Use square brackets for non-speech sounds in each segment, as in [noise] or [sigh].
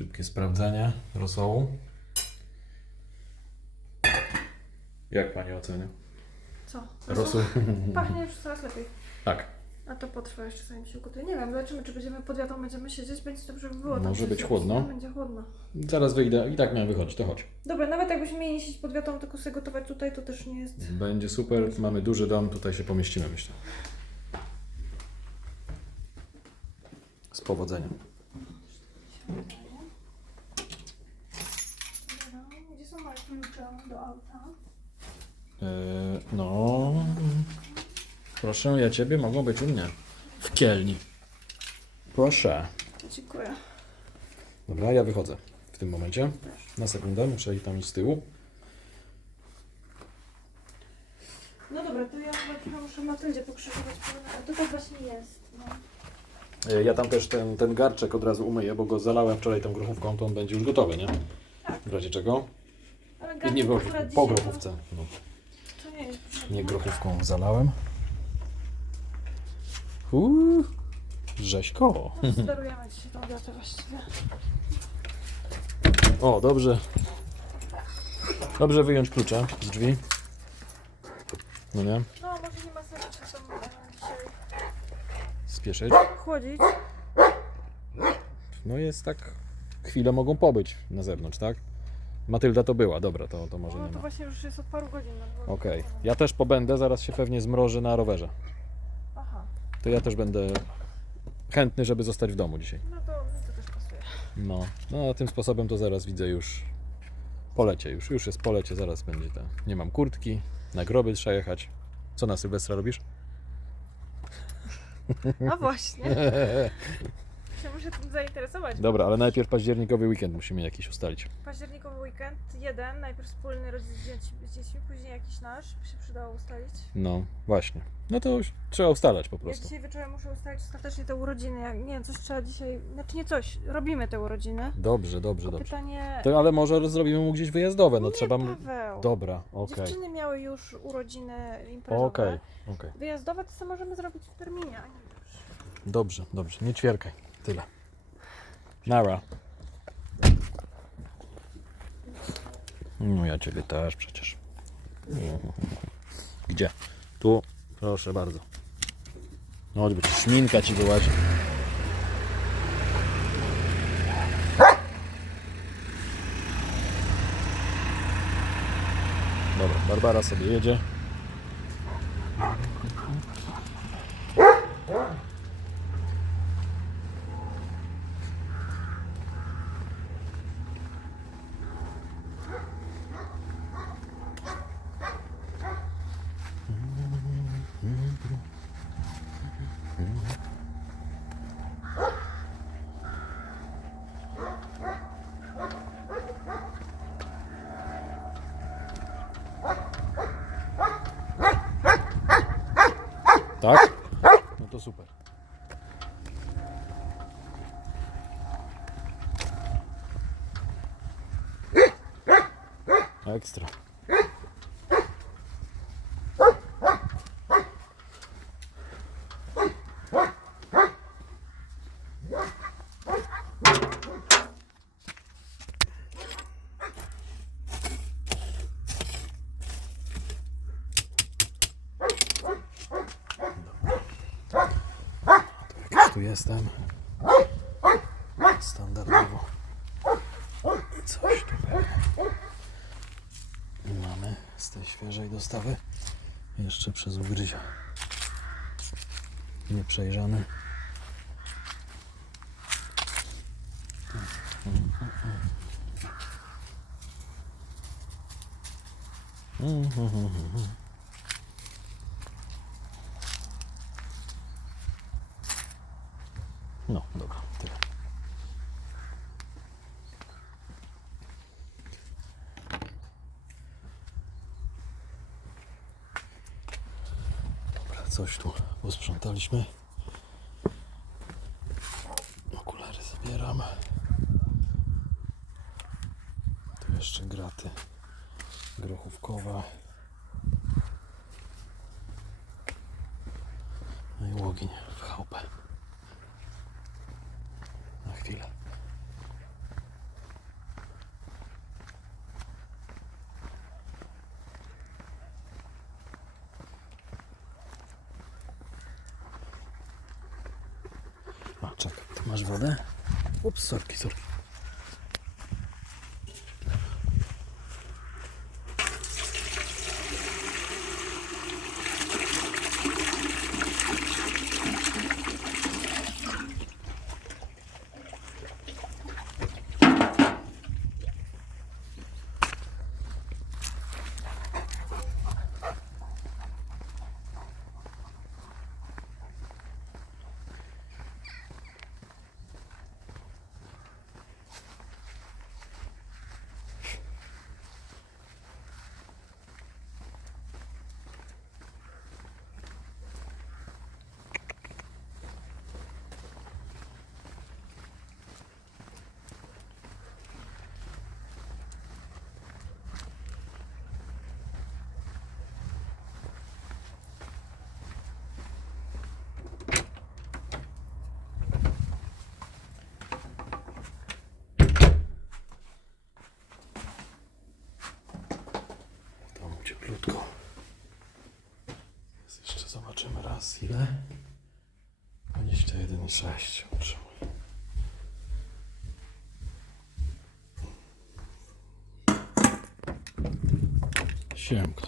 Szybkie sprawdzenie rosołu. Jak Pani ocenia? Co? Rosół? Pachnie już coraz lepiej. Tak. A to potrwa jeszcze zanim się ugotuje. Nie wiem, zobaczymy czy będziemy pod wiatą, będziemy siedzieć, będzie dobrze by było. tam Może być chłodno. Będzie chłodno. Zaraz wyjdę i tak miałem wychodzić, to chodź. Dobra, nawet jakbyśmy mieli siedzieć pod wiatą, tylko sobie gotować tutaj, to też nie jest... Będzie super, mamy duży dom, tutaj się pomieścimy, myślę. Z powodzeniem. Dobra, Klucze do auta? Yy, no. Proszę, ja ciebie mogą być u mnie. W kielni. Proszę. Dziękuję. Dobra, ja wychodzę w tym momencie. Na sekundę, muszę i tam iść z tyłu. No dobra, to ja chyba trochę muszę Matyldzie pokrzyżować, a to tak właśnie jest. No. Yy, Ja tam też ten, ten garczek od razu umyję, bo go zalałem wczoraj tą grochówką, to on będzie już gotowy, nie? Tak. W razie czego? Ale Nie, akurat po, dzisiaj po to- grochówce. No, To nie jest potrzebne. nie grochówką zalałem. Uuu, rzeźko. No, Sterujemy dzisiaj tą właściwie. O, dobrze. Dobrze wyjąć klucze z drzwi. No nie? No, może nie ma sensu się tam e, dzisiaj Spieszyć. chłodzić. No jest tak. Chwilę mogą pobyć na zewnątrz, tak? Matylda to była, dobra, to, to może No nie to ma. właśnie już jest od paru godzin. dworze. Okej. Ja też pobędę, zaraz się pewnie zmroży na rowerze. Aha, To ja też będę chętny, żeby zostać w domu dzisiaj. no to mi to też pasuje. No, no a tym sposobem to zaraz widzę już polecie, już, już jest polecie, zaraz będzie te. Nie mam kurtki, na groby trzeba jechać. Co na Sylwestra robisz? [laughs] A właśnie. [laughs] się muszę tym zainteresować. Dobra, ale najpierw październikowy weekend musimy jakiś ustalić. Październikowy weekend, jeden, najpierw wspólny rodzic z dziećmi, z dziećmi, później jakiś nasz, by się przydało ustalić. No, właśnie. No to już trzeba ustalać po Ja prostu. dzisiaj wieczorem muszę ustalić ostatecznie te urodziny. Jak, nie wiem, coś trzeba dzisiaj, znaczy nie coś, robimy te urodziny. Dobrze, dobrze, dobrze. pytanie... To, ale może zrobimy mu gdzieś wyjazdowe, no nie, trzeba mu... Paweł. Dobra, okej. Dziewczyny miały już urodziny imprezowe. Okej, okej. Wyjazdowe to sobie możemy zrobić w terminie, a nie już. Dobrze, dobrze. Nie ćwierkaj. Tyle. Nara. No ja ciebie też przecież. Gdzie? Tu? Proszę bardzo. No choćby ci szminka ci wyłazi. Dobra, Barbara sobie jedzie. Tak? No to super. Ekstra. Tu jestem. Standardowo. Coś tu było. Z tej świeżej dostawy jeszcze przez ugryzia. Nieprzejrzany. No, dobra, tyle. Coś tu posprzątaliśmy. Okulary zabieram. Tu jeszcze graty grochówkowe. No i łogień w chałupę. Na chwilę. Tu masz wodę. Ups, sorki, sorki. W domu cieplutko. Teraz jeszcze zobaczymy raz ile. 21,6 utrzymuje. Siemka.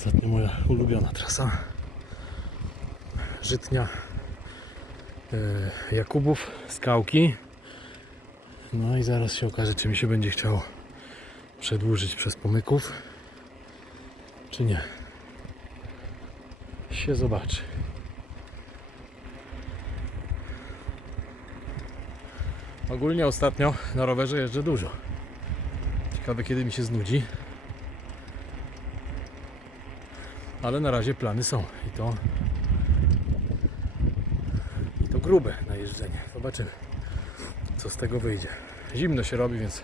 Ostatnio moja ulubiona trasa. Żytnia e, Jakubów, skałki. No i zaraz się okaże, czy mi się będzie chciało przedłużyć przez pomyków, czy nie. Się zobaczy. Ogólnie ostatnio na rowerze jeżdżę dużo. Ciekawe kiedy mi się znudzi. Ale na razie plany są i to i to grube na jeżdżenie. Zobaczymy co z tego wyjdzie. Zimno się robi, więc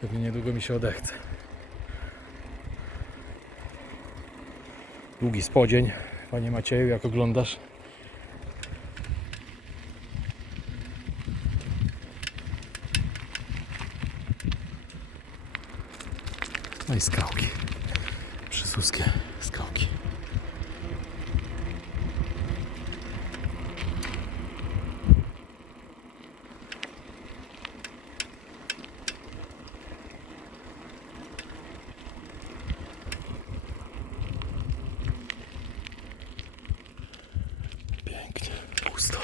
pewnie niedługo mi się odechce. Długi spodzień. Panie Macieju, jak oglądasz? No i skałki. Przysuskie skałki. Pięknie, pusto.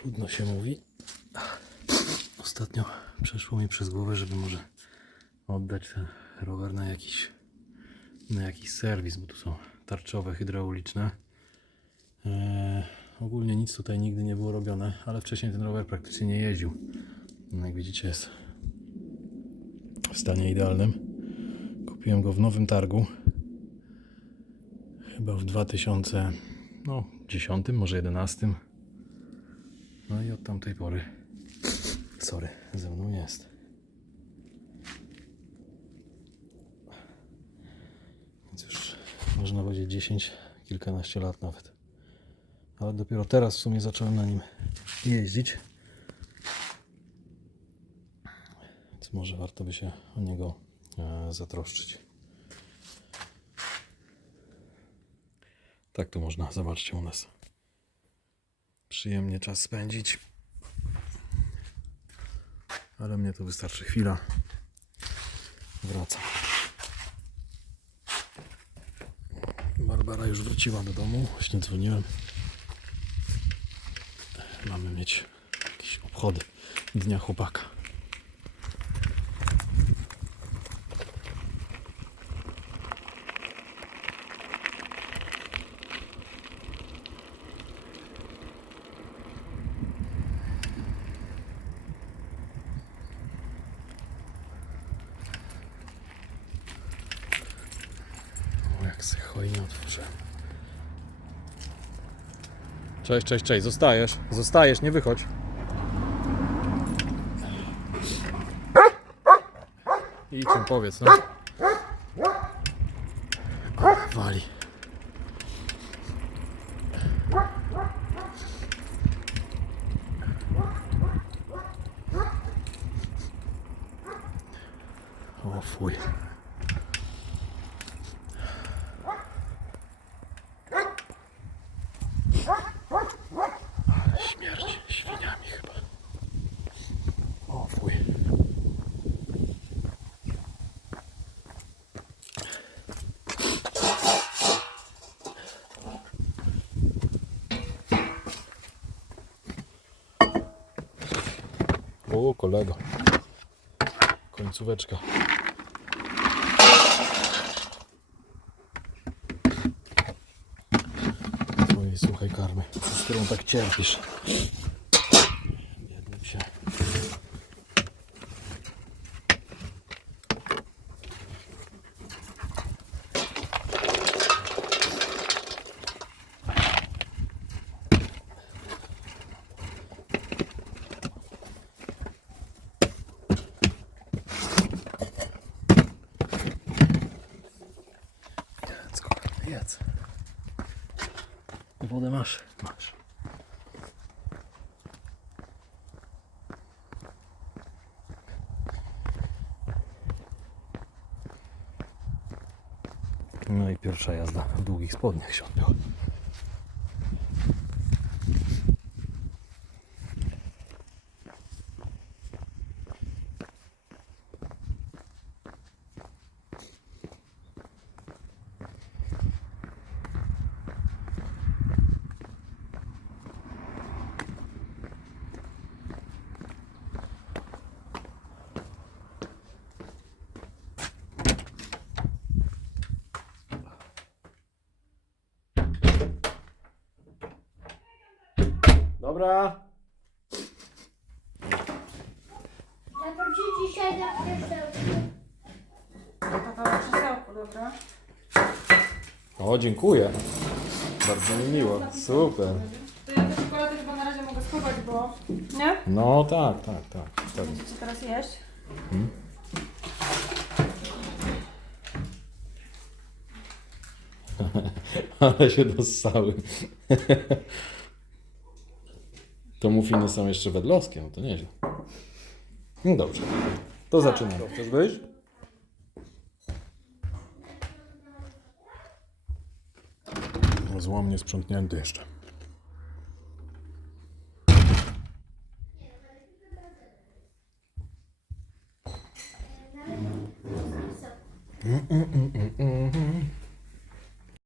Trudno się mówi. Ostatnio przeszło mi przez głowę, żeby może oddać ten rower na jakiś na jakiś serwis, bo tu są tarczowe hydrauliczne. Eee, ogólnie nic tutaj nigdy nie było robione, ale wcześniej ten rower praktycznie nie jeździł. No, Jak widzicie jest w stanie idealnym. Kupiłem go w nowym targu. Chyba w 2000 no, 10, może 11. No i od tamtej pory, sorry, ze mną jest. Więc już można powiedzieć 10, kilkanaście lat nawet. Ale dopiero teraz w sumie zacząłem na nim jeździć. Więc może warto by się o niego e, zatroszczyć. Tak to można, zobaczcie u nas. Przyjemnie czas spędzić. Ale mnie to wystarczy chwila. Wracam. Barbara już wróciła do domu. Właśnie dzwoniłem. Mamy mieć jakieś obchody Dnia Chłopaka. O, jak se otworzyłem. Cześć, cześć, cześć. Zostajesz. Zostajesz, nie wychodź. Idź im powiedz, no. Wali. O fuj. Ale śmierć świniami chyba. O fuj. O kolego. Końcóweczka. Twojej suchej karmy, z którą tak cierpisz. Jedz. Wodę masz? Masz. No i pierwsza jazda w długich spodniach się odbyła. Dobra. Ja to ci dzisiaj na krzesełku. Tata na krzesełku, dobra? O, dziękuję. Bardzo mi miło. Super. To ja te czekolady chyba na razie mogę schować, bo... Nie? No tak, tak, tak. tak. Będziecie teraz jeść. [laughs] Ale się dossały. [laughs] To mufiny są jeszcze wedlowskie, no to nieźle. No dobrze. To zaczynamy. Chcesz wyjść? Złom niesprzątnięty jeszcze. Mm, mm, mm, mm, mm.